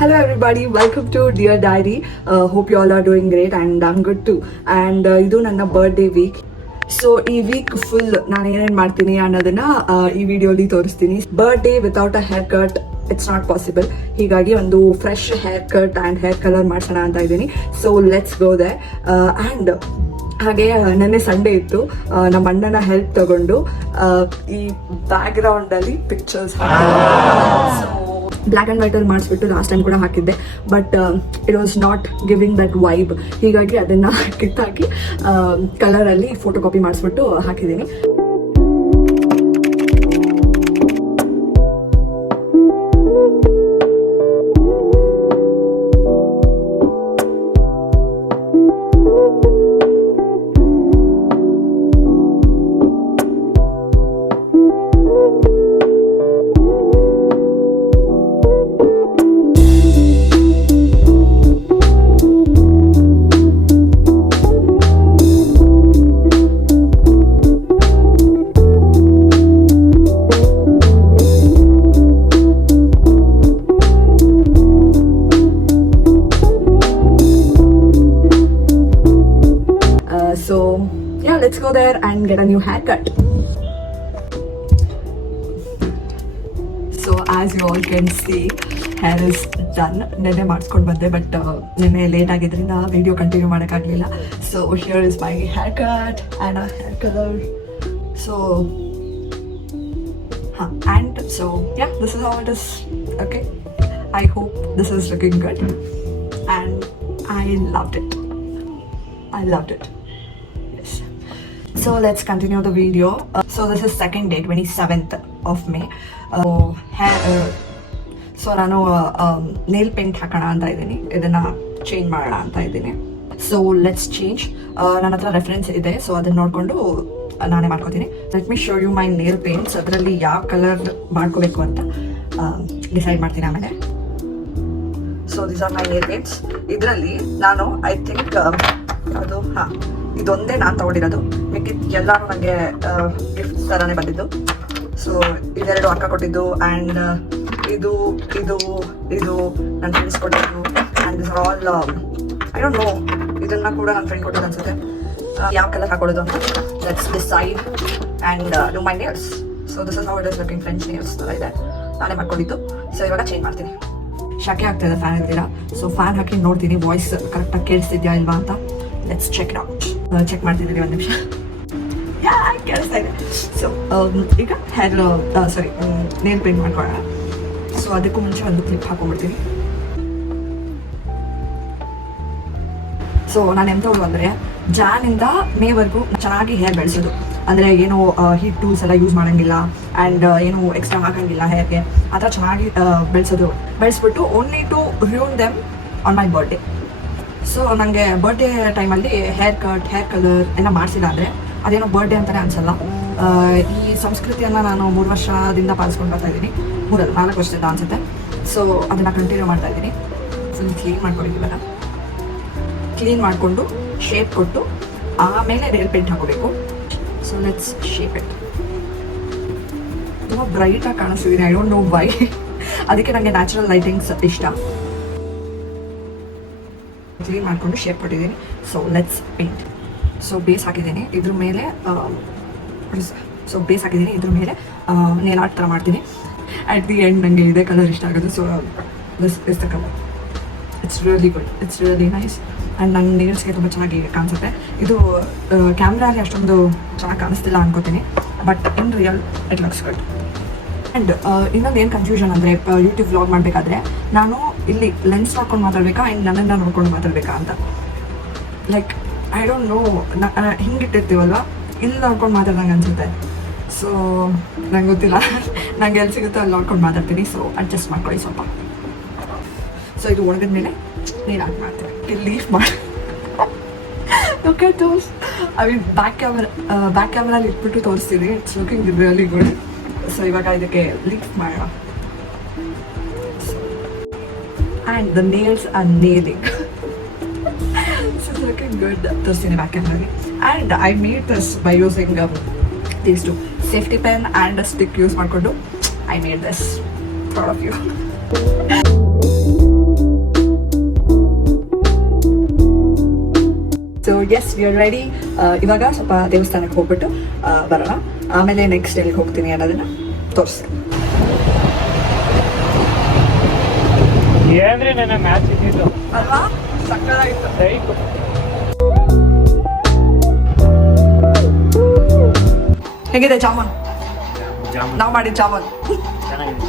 Hello everybody, welcome to Dear Diary. Hope you all are doing great and I'm good too. And ಇದು ನನ್ನ birthday week. So ಈ week full ನಾನು ಏನೇನು ಮಾಡ್ತೀನಿ ಅನ್ನೋದನ್ನ ಈ ವಿಡಿಯೋಲಿ ತೋರಿಸ್ತೀನಿ. Birthday without a haircut it's not possible. ಹೀಗಾಗಿ ಒಂದು fresh haircut and hair colour ಮಾಡ್ಸೋಣ ಅಂತ ಇದ್ದೀನಿ. So let's go then. And ಹಾಗೆ ನೆನ್ನೆ ಸಂಡೇ ಇತ್ತು, ನಮ್ಮ ಅಣ್ಣನ ಹೆಲ್ಪ್ ತಗೊಂಡು ಈ ಬ್ಯಾಕ್ ಗ್ರೌಂಡ್ ಅಲ್ಲಿ ಪಿಕ್ಚರ್ಸ್ ಬ್ಲ್ಯಾಕ್ ಆ್ಯಂಡ್ ವೈಟ್ ಅಲ್ಲಿ ಮಾಡಿಸ್ಬಿಟ್ಟು ಲಾಸ್ಟ್ ಟೈಮ್ ಕೂಡ ಹಾಕಿದ್ದೆ, but it was not giving that vibe. ಹೀಗಾಗಿ ಅದನ್ನು ಕಿತ್ತಾಕಿ ಕಲರಲ್ಲಿ ಫೋಟೋ ಕಾಪಿ ಮಾಡಿಸ್ಬಿಟ್ಟು ಹಾಕಿದ್ದೀನಿ. So yeah, let's go there and get a new haircut. So as you all can see, hair is done. ನೆನ್ನೆ ಮಾಡಿಸ್ಕೊಂಡು ಬಂದೆ, ಬಟ್ ನೆನ್ನೆ ಲೇಟ್ ಆಗಿದ್ರಿಂದ ವಿಡಿಯೋ ಕಂಟಿನ್ಯೂ ಮಾಡೋಕ್ಕಾಗಲಿಲ್ಲ. So here is my haircut and a hair color. So and so yeah, this is how it is. Okay, I hope this is looking good and I loved it. So let's continue the video. So this is second day, 27th of May. So ನಾನು nail paint ಹಾಕೋಣ ಅಂತ ಇದ್ದೀನಿ, ಇದನ್ನ change ಮಾಡೋಣ ಅಂತ ಇದ್ದೀನಿ. So let's change. ನನ್ನ ಹತ್ರ ರೆಫರೆನ್ಸ್ ಇದೆ, ಸೊ ಅದನ್ನ ನೋಡಿಕೊಂಡು ನಾನೇ ಮಾಡ್ಕೋತೀನಿ. Let me show you my nail paints. ಅದರಲ್ಲಿ ಯಾವ ಕಲರ್ ಮಾಡ್ಕೋಬೇಕು ಅಂತ ಡಿಸೈಡ್ ಮಾಡ್ತೀನಿ ಆಮೇಲೆ. So these are my nail paints. ಇದರಲ್ಲಿ ನಾನು ಐ ಥಿಂಕ್ ಅದು ಇದೊಂದೇ ನಾನು ತಗೊಂಡಿರೋದು, ಮಿಕ್ಕಿದ್ದು ಎಲ್ಲರೂ ನನಗೆ ಗಿಫ್ಟ್ ಥರನೇ ಬಂದಿದ್ದು. ಸೊ ಇದೆರಡು ಅಕ್ಕ ಕೊಟ್ಟಿದ್ದು, ಆ್ಯಂಡ್ ಇದು ಇದು ಇದು ನನ್ನ ಫ್ರೆಂಡ್ಸ್ ಕೊಟ್ಟಿದ್ದು, and this are all I don't know, ಇದನ್ನು ಕೂಡ ನನ್ನ ಫ್ರೆಂಡ್ ಕೊಟ್ಟಿದ್ದು ಅನ್ಸುತ್ತೆ. ಯಾವ ಕಲರ್ ಹಾಕೊಳ್ಳೋದು ಅಂತ let's decide and do my nails. So this is how it is looking, French nails ಥರ ಇದೆ, ನಾನೇ ಮಾಡ್ಕೊಂಡಿದ್ದು. ಸೊ ಇವಾಗ ಚೇಂಜ್ ಮಾಡ್ತೀನಿ. ಶಕೆ ಆಗ್ತಾಯಿದೆ ಫ್ಯಾನ್ ಇರ್ತೀರಾ, ಸೊ ಫ್ಯಾನ್ ಹಾಕಿ ನೋಡ್ತೀನಿ ವಾಯ್ಸ್ ಕರೆಕ್ಟಾಗಿ ಕೇಳಿಸ್ತಿದ್ಯಾ ಇಲ್ವಾ ಅಂತ. Let's check it out. Check ಮಾಡ್ತಿದ್ದೀನಿ ಒಂದು ನಿಮಿಷ. ಕೇಳಿಸ್ತಾ ಇದೆ. ಸೊ ಈಗ ಹೇರ್ ನೇಲ್ ಪೇಂಟ್ ಮಾಡ್ಕೊಳ್ಳೋಣ. ಸೊ ಅದಕ್ಕೂ ಮುಂಚೆ ಒಂದು ಕ್ಲಿಪ್ ಹಾಕೊಂಡ್ಬಿಡ್ತೀನಿ. ಸೊ ನಾನು ಎಂಥವ್ರು ಅಂದರೆ ಜಾನಿಂದ ಮೇವರೆಗೂ ಚೆನ್ನಾಗಿ ಹೇರ್ ಬೆಳೆಸೋದು, ಅಂದರೆ ಏನು ಹೀಟ್ ಟೂಲ್ಸ್ ಎಲ್ಲ ಯೂಸ್ ಮಾಡೋಂಗಿಲ್ಲ ಆ್ಯಂಡ್ ಏನು ಎಕ್ಸ್ಟ್ರಾ ಹಾಕೋಂಗಿಲ್ಲ ಹೇರ್ಗೆ, ಆ ಥರ ಚೆನ್ನಾಗಿ ಬೆಳೆಸ್ಬಿಟ್ಟು only to ruin them on my birthday. So ನನಗೆ ಬರ್ಡೇ ಟೈಮಲ್ಲಿ ಹೇರ್ ಕಟ್, ಹೇರ್ ಕಲರ್ ಎಲ್ಲ ಮಾಡಿಸಿಲ್ಲ ಅಂದರೆ ಅದೇನೋ ಬರ್ಡೇ ಅಂತಲೇ ಅನಿಸಲ್ಲ. ಈ ಸಂಸ್ಕೃತಿಯನ್ನು ನಾನು 3 ವರ್ಷದಿಂದ ಪಾಲಿಸ್ಕೊಂಡು ಬರ್ತಾ ಇದ್ದೀನಿ, 4 ವರ್ಷದಿಂದ ಅನಿಸುತ್ತೆ. ಸೊ ಅದನ್ನು ಕಂಟಿನ್ಯೂ ಮಾಡ್ತಾ ಇದ್ದೀನಿ. ಫುಲ್ ಕ್ಲೀನ್ ಮಾಡ್ಕೊಂಡಿದ್ದೀವಲ್ಲ, ಕ್ಲೀನ್ ಮಾಡಿಕೊಂಡು ಶೇಪ್ ಕೊಟ್ಟು ಆಮೇಲೆ ನೇಲ್ ಪೇಂಟ್ ಹಾಕೋಬೇಕು. So let's shape it. ತುಂಬ ಬ್ರೈಟಾಗಿ ಕಾಣಿಸ್ತಿದ್ದೀನಿ, ಐ ಡೋಂಟ್ ನೋ ವೈ. ಅದಕ್ಕೆ ನನಗೆ ನ್ಯಾಚುರಲ್ ಲೈಟಿಂಗ್ಸ್ ಇಷ್ಟ. ಕ್ಲೀನ್ ಮಾಡಿಕೊಂಡು ಶೇಪ್ ಕೊಟ್ಟಿದ್ದೀನಿ. So let's paint. So base ಹಾಕಿದ್ದೀನಿ, ಇದ್ರ ಮೇಲೆ ನೇಲ್ ಆರ್ಟ್ ಥರ ಮಾಡ್ತೀನಿ. ಅಟ್ ದಿ ಎಂಡ್ ನನಗೆ ಇದೇ ಕಲರ್ ಇಷ್ಟ ಆಗೋದು. So this is the colour. It's really good, it's really nice and ನನ್ನ ನೇಲ್ಸ್ಗೆ ತುಂಬ ಚೆನ್ನಾಗಿ ಕಾಣಿಸುತ್ತೆ. ಇದು ಕ್ಯಾಮ್ರಾಲಿ ಅಷ್ಟೊಂದು ಚೆನ್ನಾಗಿ ಕಾಣಿಸ್ತಿಲ್ಲ ಅನ್ಕೋತೀನಿ, but in real it looks good. And ಇನ್ನೊಂದು ಏನು ಕನ್ಫ್ಯೂಷನ್ ಅಂದರೆ, ಯೂಟ್ಯೂಬ್ ವ್ಲಾಗ್ ಮಾಡಬೇಕಾದ್ರೆ ನಾನು ಇಲ್ಲಿ ಲೆನ್ಸ್ ನೋಡ್ಕೊಂಡು ಮಾತಾಡಬೇಕಾ ಆ್ಯಂಡ್ ನನ್ನನ್ನು ನೋಡ್ಕೊಂಡು ಮಾತಾಡಬೇಕಾ ಅಂತ. ಲೈಕ್ ಐ ಡೋಂಟ್ ನೋ, ಹಿಂಗಿಟ್ಟಿರ್ತೀವಲ್ವ, ಇಲ್ಲಿ ನೋಡ್ಕೊಂಡು ಮಾತಾಡ್ದಂಗೆ ಅನಿಸುತ್ತೆ. ಸೊ ನಂಗೆ ಗೊತ್ತಿಲ್ಲ, ನಂಗೆ ಎಲ್ಲಿ ಸಿಗುತ್ತೋ ಅಲ್ಲಿ ನೋಡ್ಕೊಂಡು ಮಾತಾಡ್ತೀನಿ. ಸೊ ಅಡ್ಜಸ್ಟ್ ಮಾಡ್ಕೊಳ್ಳಿ ಸ್ವಲ್ಪ. ಸೊ ಇದು ಒಣಗಿದ ಮೇಲೆ ನೀರು ಹಾಕಿ ಮಾಡ್ತೀನಿ, ಲೀಫ್ ಮಾಡಿ. ಓಕೆ ತೋರ್ಸ್, ಐ ಮೀನ್ ಬ್ಯಾಕ್ ಕ್ಯಾಮ್ರಲ್ಲಿ ಇಟ್ಬಿಟ್ಟು ತೋರಿಸ್ತೀನಿ. It's looking really good. So ಇವಾಗ ಇದಕ್ಕೆ ಲೀಫ್ ಮಾಡೋಣ. And the nails are nailing. So it's looking good. ತೋರಿಸ್ತೀನಿ ಬ್ಯಾಕ್ ಕ್ಯಾಮ್ರಲ್ಲಿ. And I made this by using these two, safety pen and a stick use ಮಾಡ್ಕೊಂಡು I made this. Proud of you. Yes we are ready. ಇವಾಗ ಸ್ವಲ್ಪ ದೇವಸ್ಥಾನಕ್ಕೆ ಹೋಗ್ಬಿಟ್ಟು ಬರೋಣ, ಆಮೇಲೆ next ಎಲ್ಲಿಗೆ ಹೋಗ್ತೀನಿ ಅನ್ನೋದನ್ನ ತೋರಿಸ್ತೀನಿ. ಏನ್ರಿ ನನ್ನ ಮ್ಯಾಚ್ ಇದ್ದಿದ್ದು ಅಲ್ವಾ, ಸಕ್ಕತ್ತಾಗಿತ್ತು. ಹೇಗಿದೆ ಜಾಮೂನ್? ನಾವು ಮಾಡಿದ ಜಾಮೂನ್ ಚೆನ್ನಾಗಿದೆ.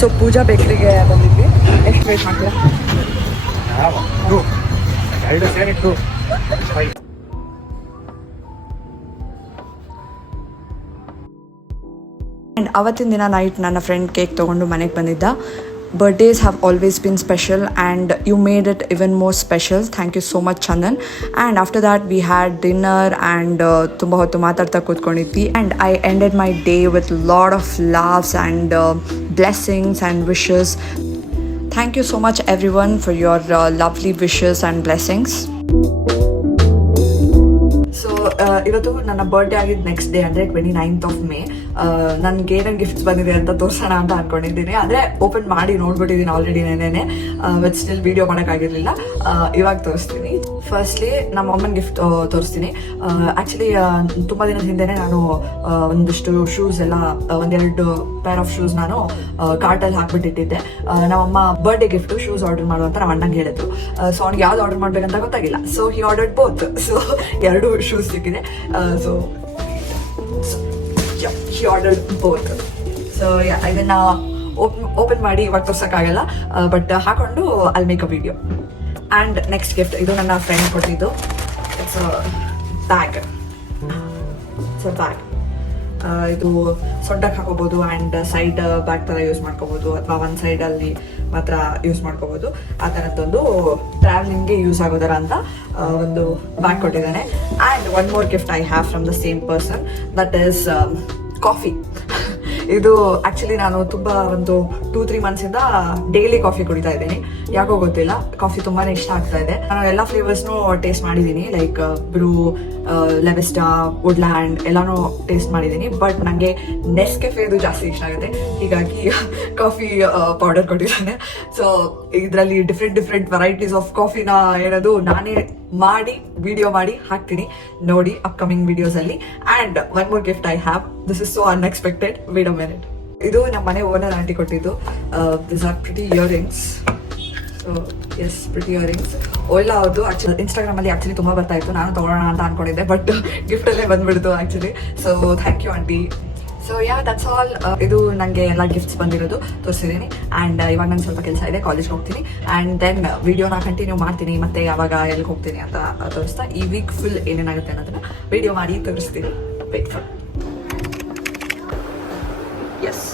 ಸೊ ಪೂಜಾ ಬೇಕ್ರಿಗೆ ಬಂದಿದ್ವಿ. ಎಷ್ಟು ವೇಟ್ ಮಾಡ್ತೀರಾ? 2 ಸೇರಿ 2 5. ಆ್ಯಂಡ್ ಅವತ್ತಿನ ದಿನ ನೈಟ್ ನನ್ನ ಫ್ರೆಂಡ್ ಕೇಕ್ ತೊಗೊಂಡು ಮನೆಗೆ ಬಂದಿದ್ದ. Birthdays have always been special and you made it even more special. Thank you so much Chandan. And after that we had dinner and ತುಂಬ ಹೊತ್ತು ಮಾತಾಡ್ತಾ ಕೂತ್ಕೊಂಡಿದ್ವಿ. And I ended my day with lots of loves and blessings and wishes. Thank you so much everyone for your lovely wishes and blessings. So ಇವತ್ತು ನನ್ನ birthday ಆಗಿದ್ದು next day ಅಂದರೆ 29th of May. ನನಗೆ ಏನೇನು gifts ಬಂದಿದೆ ಅಂತ ತೋರಿಸೋಣ ಅಂತ ಅಂದ್ಕೊಂಡಿದ್ದೀನಿ. ಆದರೆ ಓಪನ್ ಮಾಡಿ ನೋಡ್ಬಿಟ್ಟಿದ್ದೀನಿ ಆಲ್ರೆಡಿ ನೆನ್ನೆನೆ, ಬಟ್ ಸ್ಟಿಲ್ ವೀಡಿಯೋ ಮಾಡೋಕ್ಕಾಗಿರಲಿಲ್ಲ. ಇವಾಗ ತೋರಿಸ್ತೀನಿ. ಫಸ್ಟ್ಲಿ ನಮ್ಮ ಅಮ್ಮನ ಗಿಫ್ಟ್ ತೋರಿಸ್ತೀನಿ. ಆ್ಯಕ್ಚುಲಿ ತುಂಬ ದಿನದ ಹಿಂದೆನೇ ನಾನು ಒಂದಿಷ್ಟು ಶೂಸ್ ಎಲ್ಲ ಒಂದೆರಡು ಪೇರ್ ಆಫ್ ಶೂಸ್ ನಾನು ಕಾರ್ಟಲ್ಲಿ ಹಾಕ್ಬಿಟ್ಟಿದ್ದೆ. ನಮ್ಮಮ್ಮ ಬರ್ಡೇ ಗಿಫ್ಟು ಶೂಸ್ ಆರ್ಡರ್ ಮಾಡುವಂತ ನಮ್ಮ ಅಣ್ಣಂಗೆ ಹೇಳಿದ್ರು. ಸೊ ಅವ್ನಿಗೆ ಯಾವ್ದು ಆರ್ಡರ್ ಮಾಡ್ಬೇಕಂತ ಗೊತ್ತಾಗಿಲ್ಲ. So he ordered both. So 2 shoes ಸಿಕ್ಕಿದೆ. So he ordered both. So ಇದನ್ನ ಓಪನ್ ಮಾಡಿ ಇವಾಗ ತೋರ್ಸೋಕ್ಕಾಗಲ್ಲ, ಬಟ್ ಹಾಕೊಂಡು I'll make a video. And next gift ಇದು ನನ್ನ ಫ್ರೆಂಡ್ ಕೊಟ್ಟಿದ್ದು. It's bag. ಇದು ಸೊಂಟಕ್ಕೆ ಹಾಕೋಬಹುದು ಆ್ಯಂಡ್ ಸೈಡ್ ಬ್ಯಾಗ್ ಥರ ಯೂಸ್ ಮಾಡ್ಕೋಬಹುದು, ಅಥವಾ ಒಂದು ಸೈಡಲ್ಲಿ ಮಾತ್ರ ಯೂಸ್ ಮಾಡ್ಕೋಬಹುದು. ಆ ಥರದ್ದೊಂದು ಟ್ರಾವೆಲಿಂಗ್ಗೆ ಯೂಸ್ ಆಗೋದರ ಅಂತ ಒಂದು ಬ್ಯಾಗ್ ಕೊಟ್ಟಿದ್ದಾನೆ. And one more gift I have from the same person, that is coffee. ಇದು ಆ್ಯಕ್ಚುಲಿ ನಾನು ತುಂಬ ಒಂದು 2-3 ಮಂತ್ಸಿಂದ ಡೈಲಿ ಕಾಫಿ ಕುಡಿತಾ ಇದ್ದೀನಿ. ಯಾಕೋ ಗೊತ್ತಿಲ್ಲ, ಕಾಫಿ ತುಂಬಾ ಇಷ್ಟ ಆಗ್ತಾ ಇದೆ. ನಾನು ಎಲ್ಲ ಫ್ಲೇವರ್ಸ್ನು ಟೇಸ್ಟ್ ಮಾಡಿದ್ದೀನಿ, ಲೈಕ್ ಬ್ರೂ, ಲೆವಿಸ್ಟಾ, ವುಡ್ಲ್ಯಾಂಡ್ ಎಲ್ಲಾನು ಟೇಸ್ಟ್ ಮಾಡಿದ್ದೀನಿ. ಬಟ್ ನನಗೆ ನೆಸ್ಕೆಫೆದು ಜಾಸ್ತಿ ಇಷ್ಟ ಆಗುತ್ತೆ, ಹೀಗಾಗಿ ಕಾಫಿ ಪೌಡರ್ ಕೊಟ್ಟಿದ್ದಾನೆ. ಸೊ ಇದರಲ್ಲಿ ಡಿಫ್ರೆಂಟ್ ವೆರೈಟೀಸ್ ಆಫ್ ಕಾಫಿನ ಏನದು ನಾನೇ ಮಾಡಿ ವಿಡಿಯೋ ಮಾಡಿ ಹಾಕ್ತೀನಿ, ನೋಡಿ ಅಪ್ಕಮಿಂಗ್ ವಿಡಿಯೋಸಲ್ಲಿ. And one more gift I have. This is so unexpected. Wait a minute. ಇದು ನಮ್ಮ ಮನೆ ಓನರ್ ಆಂಟಿ ಕೊಟ್ಟಿದ್ದು. This are pretty earrings. So yes, pretty earrings. ಒಳ್ಳೆ ಅವ್ರದ್ದು ಆಕ್ಚುಲಿ ಇನ್ಸ್ಟಾಗ್ರಾಮಲ್ಲಿ ಆ್ಯಕ್ಚುಲಿ ತುಂಬ ಬರ್ತಾ ಇತ್ತು, ನಾನು ತೊಗೊಳ್ಳೋಣ ಅಂತ ಅನ್ಕೊಂಡಿದ್ದೆ, ಬಟ್ ಗಿಫ್ಟಲ್ಲೇ ಬಂದ್ಬಿಡ್ತು actually. So thank you aunty. So that's all. ಇದು ನನಗೆ ಎಲ್ಲ ಗಿಫ್ಟ್ಸ್ ಬಂದಿರೋದು ತೋರಿಸಿದ್ದೀನಿ. ಆ್ಯಂಡ್ ಇವಾಗ ನಾನು ಸ್ವಲ್ಪ ಕೆಲಸ ಇದೆ, ಕಾಲೇಜ್ಗೆ ಹೋಗ್ತೀನಿ. ಆ್ಯಂಡ್ ದೆನ್ ವಿಡಿಯೋನ ಕಂಟಿನ್ಯೂ ಮಾಡ್ತೀನಿ, ಮತ್ತೆ ಯಾವಾಗ ಎಲ್ಲಿಗೆ ಹೋಗ್ತೀನಿ ಅಂತ ತೋರಿಸ್ತಾ ಈ ವೀಕ್ ಫುಲ್ ಏನೇನಾಗುತ್ತೆ ಅನ್ನೋದನ್ನ ವಿಡಿಯೋ ಮಾಡಿ ತೋರಿಸ್ತೀನಿ. Wait for. ಎಸ್,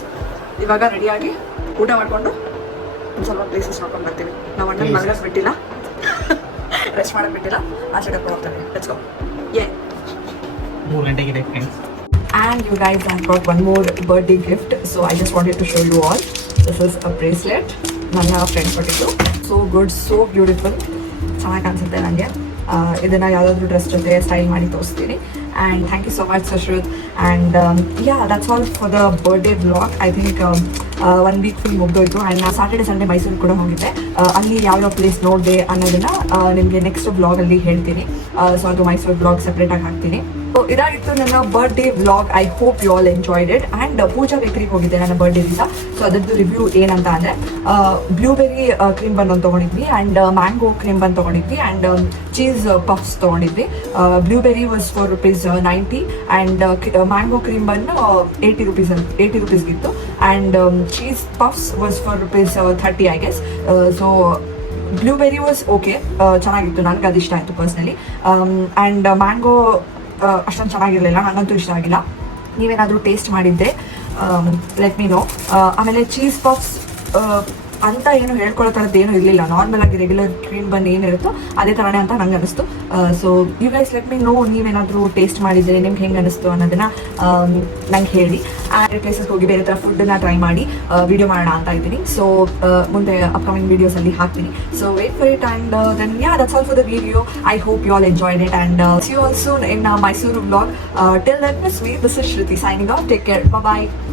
ಇವಾಗ ರೆಡಿಯಾಗಿ ಊಟ ಮಾಡಿಕೊಂಡು ಒಂದು ಸ್ವಲ್ಪ ಪ್ಲೇಸಸ್ ನೋಡ್ಕೊಂಡು ಬರ್ತೀವಿ. ನಾವು ಅಣ್ಣನ ಮಲಗಕ್ಕೆ ಬಿಟ್ಟಿಲ್ಲ, ರೆಸ್ಟ್ ಮಾಡಕ್ಕೆ ಬಿಟ್ಟಿಲ್ಲ, ಆಚೆ ಕರ್ಕೊಂಡು ಹೋಗ್ತಾರೆ. Let's go. 3 ಗಂಟೆಗಿದೆ friends. And you guys, I brought one more birthday gift, so I just wanted to show you all. This is a bracelet. ನನ್ನ ಫ್ರೆಂಡ್ ಕೊಟ್ಟಿದ್ದು. So good, so beautiful. ಚೆನ್ನಾಗಿ ಅನ್ಸುತ್ತೆ ನನಗೆ. ಇದನ್ನ ಯಾವುದಾದ್ರೂ ಡ್ರೆಸ್ ಜೊತೆ ಸ್ಟೈಲ್ ಮಾಡಿ ತೋರಿಸ್ತೀನಿ. And thank you so much, Sushruth. And that's all for the birthday vlog. I think 1 week full ಮುಗ್ದೋಯ್ತು. ಆ್ಯಂಡ್ ನಾನು ಸಾಟರ್ಡೆ ಸಂಡೇ ಮೈಸೂರು ಕೂಡ ಹೋಗಿದ್ದೆ. ಅಲ್ಲಿ ಯಾವ್ಯಾವ ಪ್ಲೇಸ್ ನೋಡಿದೆ ಅನ್ನೋದನ್ನ ನಿಮಗೆ ನೆಕ್ಸ್ಟ್ ಬ್ಲಾಗಲ್ಲಿ ಹೇಳ್ತೀನಿ. ಸೊ ಅದು ಮೈಸೂರು ಬ್ಲಾಗ್ ಸಪ್ರೇಟಾಗಿ ಹಾಕ್ತೀನಿ. ಸೊ ಇದಾಗಿತ್ತು ನನ್ನ birthday vlog. I hope you all enjoyed it. And Pooja ಬೇಕರಿಗೆ ಹೋಗಿದ್ದೆ ನನ್ನ ಬರ್ಡೇ ದಿವಸ. ಸೊ ಅದರದ್ದು ರಿವ್ಯೂ ಏನಂತ ಅಂದರೆ, ಬ್ಲೂಬೆರಿ ಕ್ರೀಮ್ ಬನ್ ಒಂದು ತೊಗೊಂಡಿದ್ವಿ, ಆ್ಯಂಡ್ ಮ್ಯಾಂಗೋ ಕ್ರೀಮ್ ಬನ್ ತೊಗೊಂಡಿದ್ವಿ, ಆ್ಯಂಡ್ ಚೀಸ್ ಪಫ್ಸ್ ತೊಗೊಂಡಿದ್ವಿ. Blueberry was $4.90 and mango cream bun $80 ರೂಪೀಸ್ಗಿತ್ತು. And cheese puffs was $4.30 I guess. So blueberry was okay, ಚೆನ್ನಾಗಿತ್ತು, ನನಗೆ ಅದು ಇಷ್ಟ ಆಯಿತು ಪರ್ಸ್ನಲಿ. ಆ್ಯಂಡ್ ಮ್ಯಾಂಗೋ ಅಷ್ಟೊಂದು ಚೆನ್ನಾಗಿರಲಿಲ್ಲ, ನನಗಂತೂ ಇಷ್ಟ ಆಗಿಲ್ಲ. ನೀವೇನಾದರೂ ಟೇಸ್ಟ್ ಮಾಡಿದ್ದೆ ಲೆಟ್ ಮೀ ನೋ. ಆಮೇಲೆ ಚೀಸ್ ಪಫ್ಸ್ ಅಂತ ಏನು ಹೇಳ್ಕೊಳ್ಳೋ ಥರದ್ದು ಏನೂ ಇರಲಿಲ್ಲ. ನಾರ್ಮಲ್ ಆಗಿ ರೆಗ್ಯುಲರ್ ಕ್ರೀಮ್ ಬನ್ ಏನಿರುತ್ತೋ ಅದೇ ಥರನೇ ಅಂತ ನಂಗೆ ಅನಿಸ್ತು. So you guys let me know, ನೀವೇನಾದರೂ ಟೇಸ್ಟ್ ಮಾಡಿದರೆ ನಿಮ್ಗೆ ಹೆಂಗೆ ಅನಿಸ್ತು ಅನ್ನೋದನ್ನು ನಂಗೆ ಹೇಳಿ. ಆ್ಯಂಡ್ ಪ್ಲೇಸಸ್ಗೆ ಹೋಗಿ ಬೇರೆ ಥರ ಫುಡ್ಡನ್ನ ಟ್ರೈ ಮಾಡಿ ವಿಡಿಯೋ ಮಾಡೋಣ ಅಂತ ಇದ್ದೀನಿ. ಸೊ ಮುಂದೆ ಅಪ್ಕಮಿಂಗ್ ವೀಡಿಯೋಸಲ್ಲಿ ಹಾಕ್ತೀನಿ. So wait for it. And then that's all for the video. I hope you all enjoyed it, and see you all soon in Mysuru vlog. Till then, this is Shruti signing off. Take care. Bye bye.